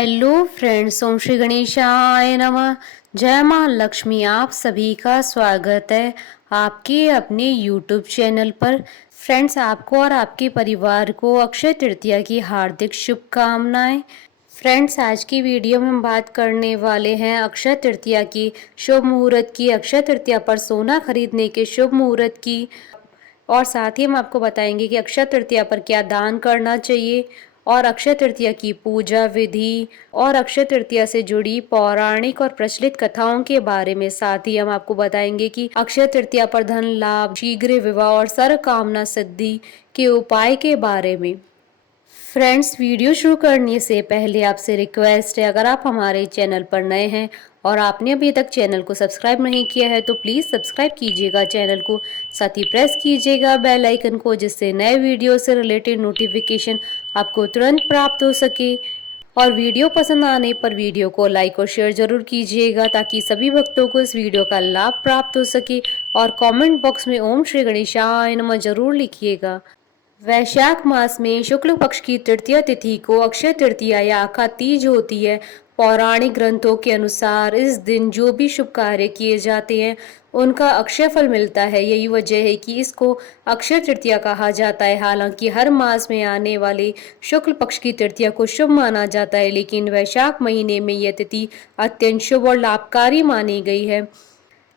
Hello friends, ओम श्री गणेशाय नमः। जय मां लक्ष्मी। आप सभी का स्वागत है आपके अपने यूट्यूब चैनल पर। फ्रेंड्स, आपको और आपके परिवार को अक्षय तृतीया की हार्दिक शुभकामनाएं। फ्रेंड्स, आज की वीडियो में हम बात करने वाले हैं अक्षय तृतीया की शुभ मुहूर्त की, अक्षय तृतीया पर सोना खरीदने के शुभ मुहूर्त की, और साथ ही हम आपको बताएंगे कि अक्षय तृतीया पर क्या दान करना चाहिए और अक्षय तृतीया की पूजा विधि और अक्षय तृतीया से जुड़ी पौराणिक और प्रचलित कथाओं के बारे में। साथ ही हम आपको बताएंगे कि अक्षय तृतीया पर धन लाभ, शीघ्र विवाह और सर्व कामना सिद्धि के उपाय के बारे में। फ्रेंड्स, वीडियो शुरू करने से पहले आपसे रिक्वेस्ट है, अगर आप हमारे चैनल पर नए हैं और आपने अभी तक चैनल को सब्सक्राइब नहीं किया है तो प्लीज़ सब्सक्राइब कीजिएगा चैनल को, साथ ही प्रेस कीजिएगा बेल आइकन को, जिससे नए वीडियो से रिलेटेड नोटिफिकेशन आपको तुरंत प्राप्त हो सके। और वीडियो पसंद आने पर वीडियो को लाइक और शेयर जरूर कीजिएगा ताकि सभी भक्तों को इस वीडियो का लाभ प्राप्त हो सके। और कमेंट बॉक्स में ओम श्री गणेशाय नमः जरूर लिखिएगा। वैशाख मास में शुक्ल पक्ष की तृतीया तिथि को अक्षय तृतीया या आखा तीज होती है। पौराणिक ग्रंथों के अनुसार इस दिन जो भी शुभ कार्य किए जाते हैं उनका अक्षय फल मिलता है। यही वजह है कि इसको अक्षय तृतीया कहा जाता है। हालांकि हर मास में आने वाले शुक्ल पक्ष की तृतीया को शुभ माना जाता है, लेकिन वैशाख महीने में यह तिथि अत्यंत शुभ और लाभकारी मानी गई है।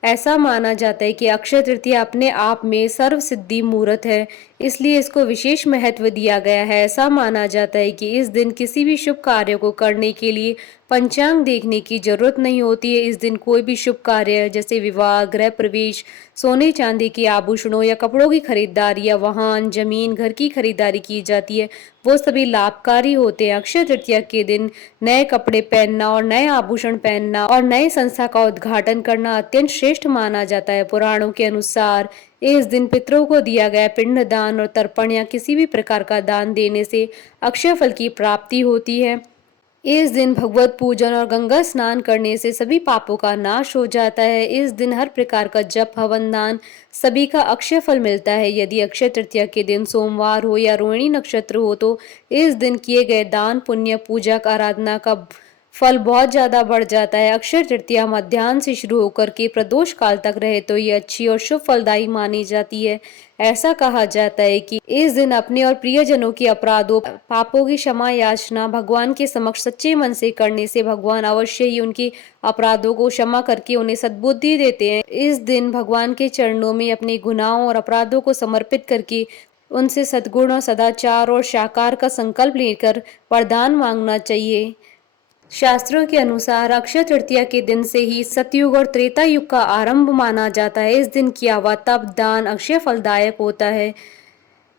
ऐसा माना जाता है कि अक्षय तृतीया अपने आप में सर्व सिद्धि मुहूर्त है, इसलिए इसको विशेष महत्व दिया गया है। ऐसा माना जाता है कि इस दिन किसी भी शुभ कार्य को करने के लिए पंचांग देखने की जरूरत नहीं होती है। इस दिन कोई भी शुभ कार्य जैसे विवाह, गृह प्रवेश, सोने चांदी के आभूषणों या कपड़ों की खरीदारी या वाहन, जमीन, घर की खरीदारी की जाती है, वो सभी लाभकारी होते हैं। अक्षय तृतीया के दिन नए कपड़े पहनना और नए आभूषण पहनना और नए संस्था का उद्घाटन करना अत्यंत श्रेष्ठ माना जाता है। पुराणों के अनुसार इस दिन पितरों को दिया गया पिंड दान और तर्पण या किसी भी प्रकार का दान देने से अक्षय फल की प्राप्ति होती है। इस दिन भगवत पूजन और गंगा स्नान करने से सभी पापों का नाश हो जाता है। इस दिन हर प्रकार का जप, हवन, दान सभी का अक्षय फल मिलता है। यदि अक्षय तृतीया के दिन सोमवार हो या रोहिणी नक्षत्र हो तो इस दिन किए गए दान, पुण्य, पूजा, आराधना का फल बहुत ज्यादा बढ़ जाता है। अक्षय तृतीया मध्याह्न से शुरू होकर के प्रदोष काल तक रहे तो ये अच्छी और शुभ फलदायी मानी जाती है। ऐसा कहा जाता है कि इस दिन अपने और प्रियजनों के अपराधों, पापों की क्षमा याचना भगवान के समक्ष सच्चे मन से करने से भगवान अवश्य ही उनके अपराधों को क्षमा करके उन्हें सद्बुद्धि देते हैं। इस दिन भगवान के चरणों में अपने गुनाहों और अपराधों को समर्पित करके उनसे सद्गुण और सदाचार और साकार का संकल्प लेकर वरदान मांगना चाहिए। शास्त्रों के अनुसार अक्षय तृतीया के दिन से ही सतयुग और त्रेता युग का आरंभ माना जाता है। इस दिन किया हुआ तप, दान अक्षय फलदायक होता है।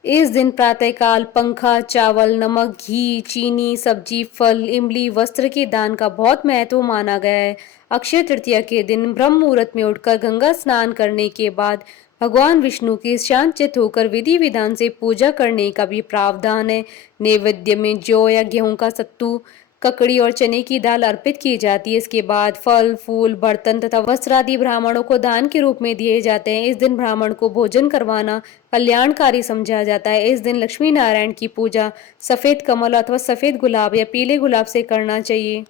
इस दिन प्रातःकाल पंखा, चावल, नमक, घी, चीनी, सब्जी, फल, इमली, वस्त्र के दान का बहुत महत्व माना गया है। अक्षय तृतीया के दिन ब्रह्म मुहूर्त में उठकर गंगा स्नान करने के बाद भगवान विष्णु की शांतचित्त होकर विधि विधान से पूजा करने का भी प्रावधान है। नैवेद्य में जौ या गेहूं का सत्तू, ककड़ी और चने की दाल अर्पित की जाती है। इसके बाद फल, फूल, बर्तन तथा वस्त्र आदि ब्राह्मणों को दान के रूप में दिए जाते हैं। इस दिन ब्राह्मण को भोजन करवाना कल्याणकारी समझा जाता है। इस दिन लक्ष्मी नारायण की पूजा सफेद कमल अथवा सफेद गुलाब या पीले गुलाब से करना चाहिए।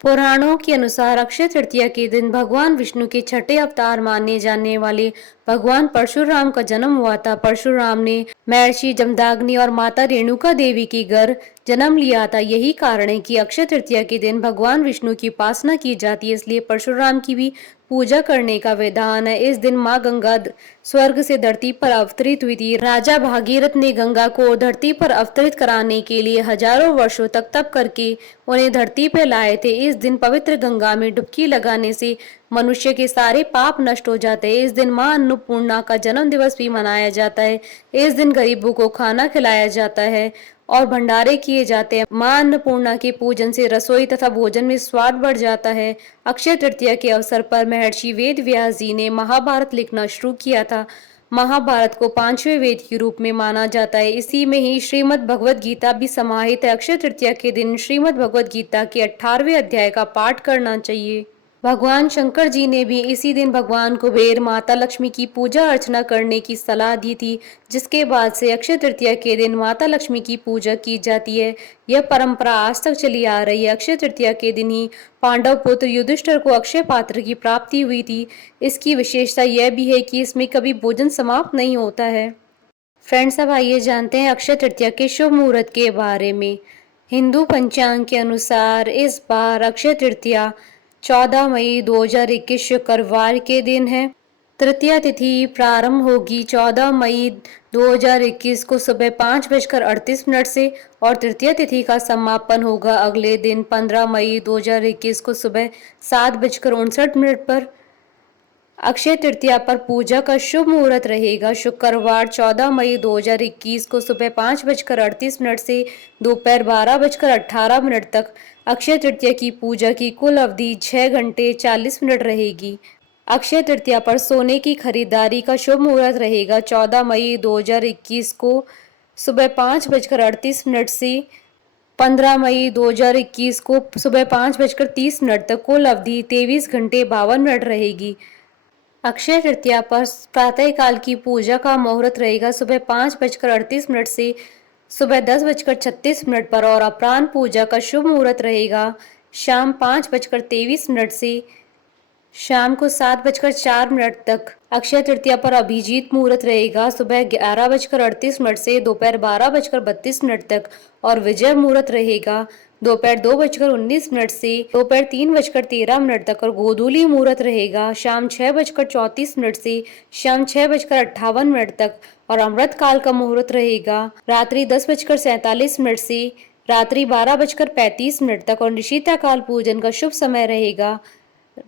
पुराणों के अनुसार अक्षय तृतीया के दिन भगवान विष्णु के छठे अवतार माने जाने वाले भगवान परशुराम का जन्म हुआ था। परशुराम ने महर्षि जमदाग्नि और माता रेणुका देवी की घर जन्म लिया था। यही कारण है कि अक्षय तृतीया के दिन भगवान विष्णु की उपासना की जाती है, इसलिए परशुराम की भी पूजा करने का विधान है। इस दिन माँ गंगा स्वर्ग से धरती पर अवतरित हुई थी। राजा भागीरथ ने गंगा को धरती पर अवतरित कराने के लिए हजारों वर्षों तक तप करके उन्हें धरती पर लाए थे। इस दिन पवित्र गंगा में डुबकी लगाने से मनुष्य के सारे पाप नष्ट हो जाते हैं। इस दिन माँ अन्नपूर्णा का जन्म दिवस भी मनाया जाता है। इस दिन गरीबों को खाना खिलाया जाता है और भंडारे किए जाते हैं। माँ अन्नपूर्णा के पूजन से रसोई तथा भोजन में स्वाद बढ़ जाता है। अक्षय तृतीया के अवसर पर महर्षि वेद व्यास जी ने महाभारत लिखना शुरू किया था। महाभारत को पांचवें वेद के रूप में माना जाता है। इसी में ही श्रीमद् भगवद गीता भी समाहित है। अक्षय तृतीया के दिन श्रीमद् भगवद गीता के 18वें अध्याय का पाठ करना चाहिए। भगवान शंकर जी ने भी इसी दिन भगवान कुबेर, माता लक्ष्मी की पूजा अर्चना करने की सलाह दी थी, जिसके बाद से अक्षय तृतीया के दिन माता लक्ष्मी की पूजा की जाती है। यह परंपरा आज तक चली आ रही है। अक्षय तृतीया के दिन ही पांडव पुत्र युधिष्ठिर को अक्षय पात्र की प्राप्ति हुई थी। इसकी विशेषता यह भी है कि इसमें कभी भोजन समाप्त नहीं होता है। फ्रेंड्स, अब आइए जानते हैं अक्षय तृतीया के शुभ मुहूर्त के बारे में। हिंदू पंचांग के अनुसार इस बार अक्षय तृतीया 14 मई 2021 शुक्रवार के दिन है। तृतीया तिथि प्रारंभ होगी 14 मई 2021 को सुबह 5:38 से और तृतीया तिथि का समापन होगा अगले दिन 15 मई 2021 को सुबह 7:59 पर। अक्षय तृतीया पर पूजा का शुभ मुहूर्त रहेगा शुक्रवार 14 मई 2021 को सुबह 5:38 से दोपहर 12:18 तक। अक्षय तृतीया की पूजा की कुल अवधि 6 घंटे 40 मिनट रहेगी। अक्षय तृतीया पर सोने की खरीदारी का शुभ मुहूर्त रहेगा 14 मई 2021 को सुबह 5:38 से 15 मई 2021 को सुबह 5:30 तक। कुल अवधि 23 घंटे 52 मिनट रहेगी। अक्षय तृतीया पर प्रातःकाल की पूजा का मुहूर्त रहेगा सुबह 5:38 से सुबह 10:36 पर और अपराह्न पूजा का शुभ मुहूर्त रहेगा शाम 5:23 से शाम को 7:04 तक। अक्षय तृतीया पर अभिजीत मुहूर्त रहेगा सुबह 11:38 से दोपहर 12:32 तक और विजय मुहूर्त रहेगा दोपहर 2:19 से दोपहर 3:13 तक और गोधूली मुहूर्त रहेगा शाम 6:34 से शाम 6:58 तक और अमृत काल का मुहूर्त रहेगा रात्रि 10:47 से रात्रि 12:35 तक और निशीता काल पूजन का शुभ समय रहेगा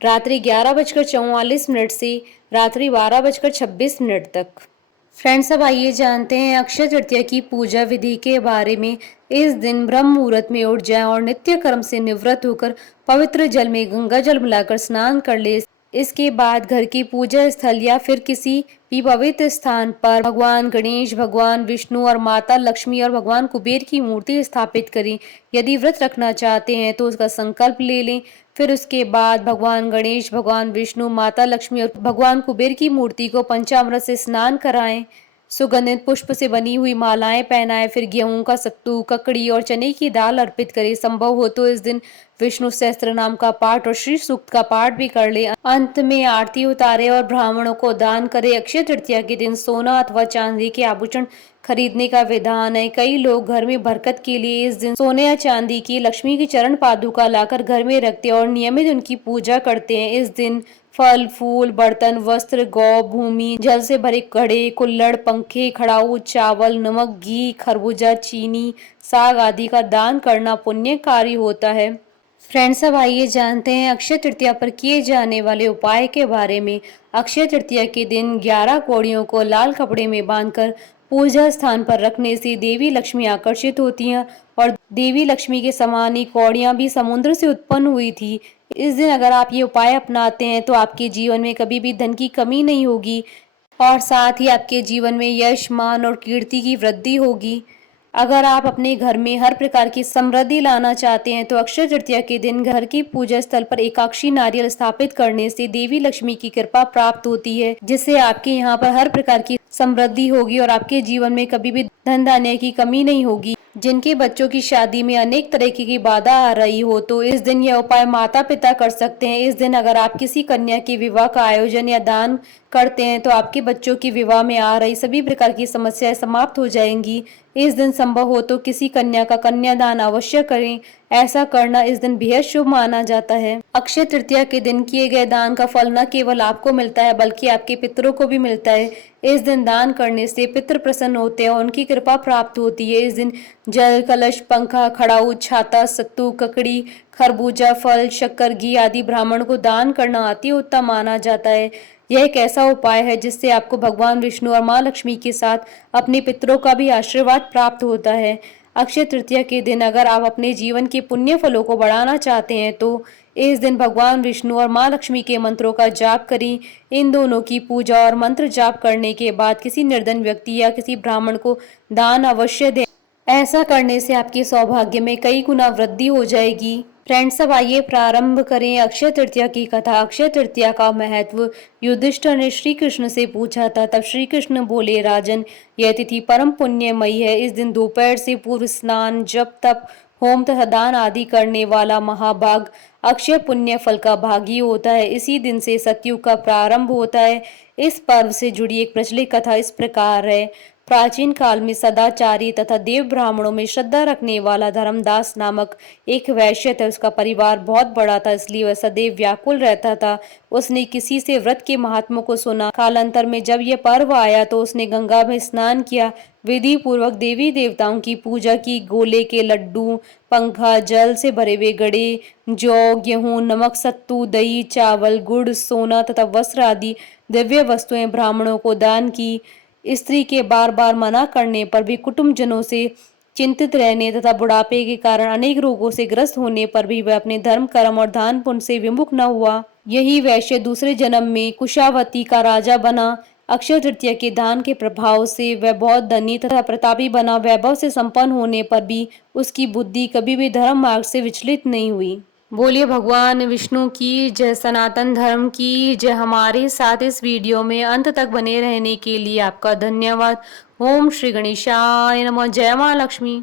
रात्रि 11:44 से रात्रि 12:26 तक। फ्रेंड्स, अब आइए जानते हैं अक्षय तृतीया की पूजा विधि के बारे में। इस दिन ब्रह्म मुहूर्त में उठ जाएं और नित्य कर्म से निवृत्त होकर पवित्र जल में गंगा जल मिलाकर स्नान कर ले। इसके बाद घर की पूजा स्थल या फिर किसी भी पवित्र स्थान पर भगवान गणेश, भगवान विष्णु और माता लक्ष्मी और भगवान कुबेर की मूर्ति स्थापित करें। यदि व्रत रखना चाहते हैं तो उसका संकल्प ले लें। फिर उसके बाद भगवान गणेश, भगवान विष्णु, माता लक्ष्मी और भगवान कुबेर की मूर्ति को पंचामृत से स्नान कराएं। सुगंधित पुष्प से बनी हुई मालाएं पहनाएं। फिर गेहूं का सत्तू, ककड़ी और चने की दाल अर्पित करें। संभव हो तो इस दिन विष्णु सहस्त्र नाम का पाठ और श्री सूक्त का पाठ भी कर ले। अंत में आरती उतारे और ब्राह्मणों को दान करे। अक्षय तृतीया के दिन सोना अथवा चांदी के आभूषण खरीदने का विधान है। कई लोग घर में बरकत के लिए इस दिन सोने या चांदी की लक्ष्मी की चरण पादुका लाकर घर में रखते और नियमित उनकी पूजा करते हैं। इस दिन फल, फूल, बर्तन, वस्त्र, गौ, भूमि, जल से भरे घड़े, कुल्हड़, पंखे, खड़ाऊ, चावल, नमक, घी, खरबूजा, चीनी, साग आदि का दान करना पुण्यकारी होता है। फ्रेंड्स, अब आइए जानते हैं अक्षय तृतीया पर किए जाने वाले उपाय के बारे में। अक्षय तृतीया के दिन 11 कौड़ियों को लाल कपड़े में बांधकर पूजा स्थान पर रखने से देवी लक्ष्मी आकर्षित होती हैं और देवी लक्ष्मी के समान ही कौड़ियां भी समुद्र से उत्पन्न हुई थी। इस दिन अगर आप ये उपाय अपनाते हैं तो आपके जीवन में कभी भी धन की कमी नहीं होगी और साथ ही आपके जीवन में यश, मान और कीर्ति की वृद्धि होगी। अगर आप अपने घर में हर प्रकार की समृद्धि लाना चाहते हैं तो अक्षय तृतीया के दिन घर की पूजा स्थल पर एकाक्षी नारियल स्थापित करने से देवी लक्ष्मी की कृपा प्राप्त होती है, जिससे आपके यहाँ पर हर प्रकार की समृद्धि होगी और आपके जीवन में कभी भी धन धान्य की कमी नहीं होगी। जिनके बच्चों की शादी में अनेक तरह की बाधा आ रही हो तो इस दिन यह उपाय माता पिता कर सकते हैं। इस दिन अगर आप किसी कन्या के विवाह का आयोजन या दान करते हैं तो आपके बच्चों की विवाह में आ रही सभी प्रकार की समस्याएं समाप्त हो जाएंगी। इस दिन संभव हो तो किसी कन्या का कन्यादान अवश्य करें। ऐसा करना इस दिन बेहद शुभ माना जाता है। अक्षय तृतीया के दिन किए गए दान का फल न केवल आपको मिलता है बल्कि आपके पितरों को भी मिलता है। इस दिन दान करने से पितृ प्रसन्न होते हैं और उनकी कृपा प्राप्त होती है। इस दिन जल, कलश, पंखा, खड़ाऊ, छाता, सत्तू, ककड़ी, खरबूजा, फल, शक्कर, घी आदि ब्राह्मण को दान करना अति उत्तम माना जाता है। यह एक ऐसा उपाय है जिससे आपको भगवान विष्णु और माँ लक्ष्मी के साथ अपने पितरों का भी आशीर्वाद प्राप्त होता है। अक्षय तृतीया के दिन अगर आप अपने जीवन के पुण्य फलों को बढ़ाना चाहते हैं तो इस दिन भगवान विष्णु और माँ लक्ष्मी के मंत्रों का जाप करें। इन दोनों की पूजा और मंत्र जाप करने के बाद किसी निर्धन व्यक्ति या किसी ब्राह्मण को दान अवश्य दें। ऐसा करने से आपके सौभाग्य में कई गुना वृद्धि हो जाएगी। फ्रेंड्स, अब आइए प्रारंभ करें अक्षय तृतीया की कथा। अक्षय तृतीया का महत्व। युधिष्ठिर ने श्री कृष्ण से पूछा था। तब श्री कृष्ण बोले, राजन, यह तिथि परम पुण्यमयी है। इस दिन दोपहर से पूर्व स्नान, जप, तप, होम तथा दान आदि करने वाला महाभाग अक्षय पुण्य फल का भागी होता है। इसी दिन से सतयुग का प्रारंभ होता है। इस पर्व से जुड़ी एक प्रचलित कथा इस प्रकार है। प्राचीन काल में सदाचारी तथा देव ब्राह्मणों में श्रद्धा रखने वाला धर्मदास नामक एक वैश्य था। उसका परिवार बहुत बड़ा था, इसलिए वह सदैव व्याकुल रहता था। उसने किसी से व्रत के महात्म्य को सुना। कालांतर में जब यह पर्व आया तो उसने गंगा में स्नान किया, विधि पूर्वक देवी देवताओं की पूजा की। गोले के लड्डू, पंखा, जल से भरे हुए गड़े, जौ, गेहूं, नमक, सत्तू, दही, चावल, गुड़, सोना तथा वस्त्र आदि दिव्य वस्तुएं ब्राह्मणों को दान की। स्त्री के बार बार मना करने पर भी, कुटुंबजनों से चिंतित रहने तथा बुढ़ापे के कारण अनेक रोगों से ग्रस्त होने पर भी वह अपने धर्म, कर्म और दान पुण्य से विमुख न हुआ। यही वैश्य दूसरे जन्म में कुशावती का राजा बना। अक्षय तृतीया के दान के प्रभाव से वह बहुत धनी तथा प्रतापी बना। वैभव से संपन्न होने पर भी उसकी बुद्धि कभी भी धर्म मार्ग से विचलित नहीं हुई। बोलिए भगवान विष्णु की जय, सनातन धर्म की जय। हमारे साथ इस वीडियो में अंत तक बने रहने के लिए आपका धन्यवाद। ओम श्री गणेशाय नमः। जय मां लक्ष्मी।